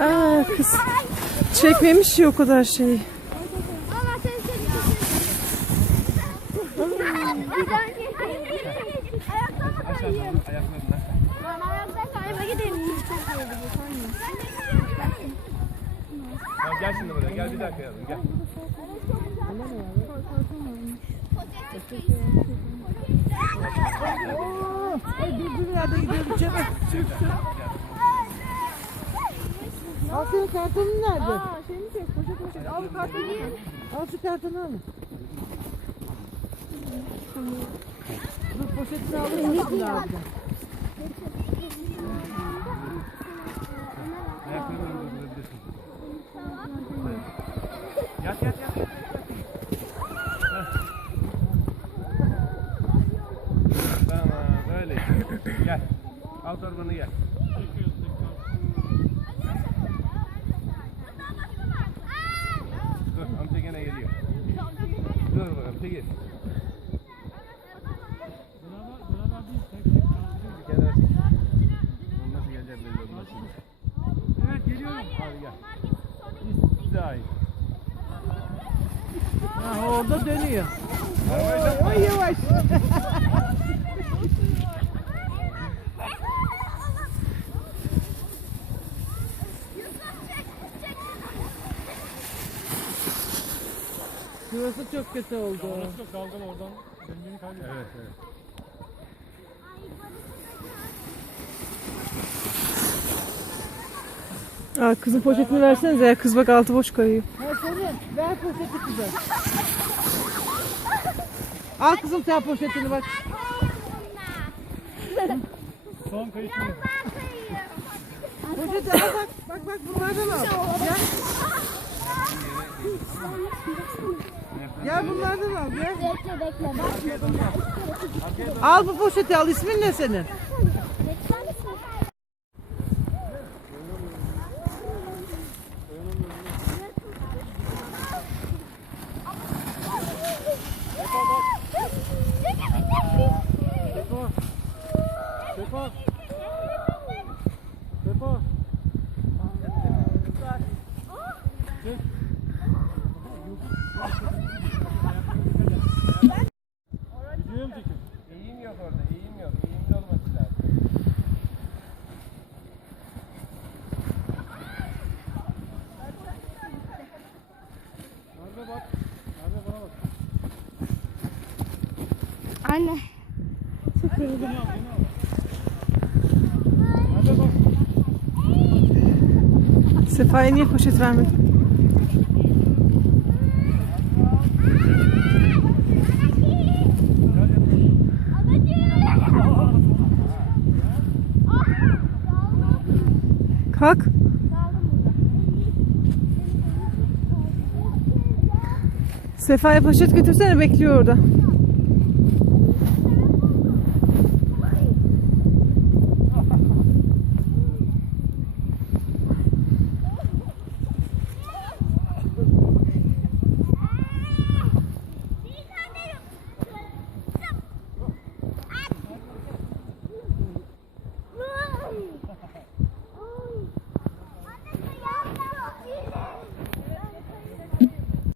Aa kız çekmemiş ya o kadar şeyi. Gel şimdi buraya, gel bir dakika yavrum, gel. Bir yerde gidiyorum çabuk. Al senin kartonun nerede? Aa şeyini çek poşet. Al bu kartonu. Al şu kartonu al. Dur poşetini alırsın abiden. Ayaklarını orada durabilirsin. Yat, yat, yat. Tamam, böyle. Gel. Al torbanı gel. Dur, amca gene geliyor. Dur bakalım, çekil. Kenara çek. Nasıl gelecek belli olmaz şimdi. Evet, geliyorum. Hadi gel. Daha iyi. Ha, orada dönüyor. Arabayla. Ay yavaş. Şurası çok kötü oldu. Orası çok dalgalı, oradan dengeni kaybediyor. Evet, evet. Aa kızın poşetini versenize ya kız bak altı boş kayıyor. Ha senin ver poşeti kızım. Al kızım sen poşetini bak. Son kayıt mı? Poşeti al bak. Bak bunlardan al. Gel. Gel bunlardan al gel. Bekle. Al bu poşeti al. İsmin ne senin? Sefa. Sefa. Sefa. Gidiyor mu çekim? İyiyim yok orada, iyiyim yok. İyiyim de olması lazım. Nerede bak? Nerede bana bak. Anne. Nerede bak? Sefa'ya niye poşet vermedin? Kalk. Sefa'ya poşet götürsene bekliyor orada.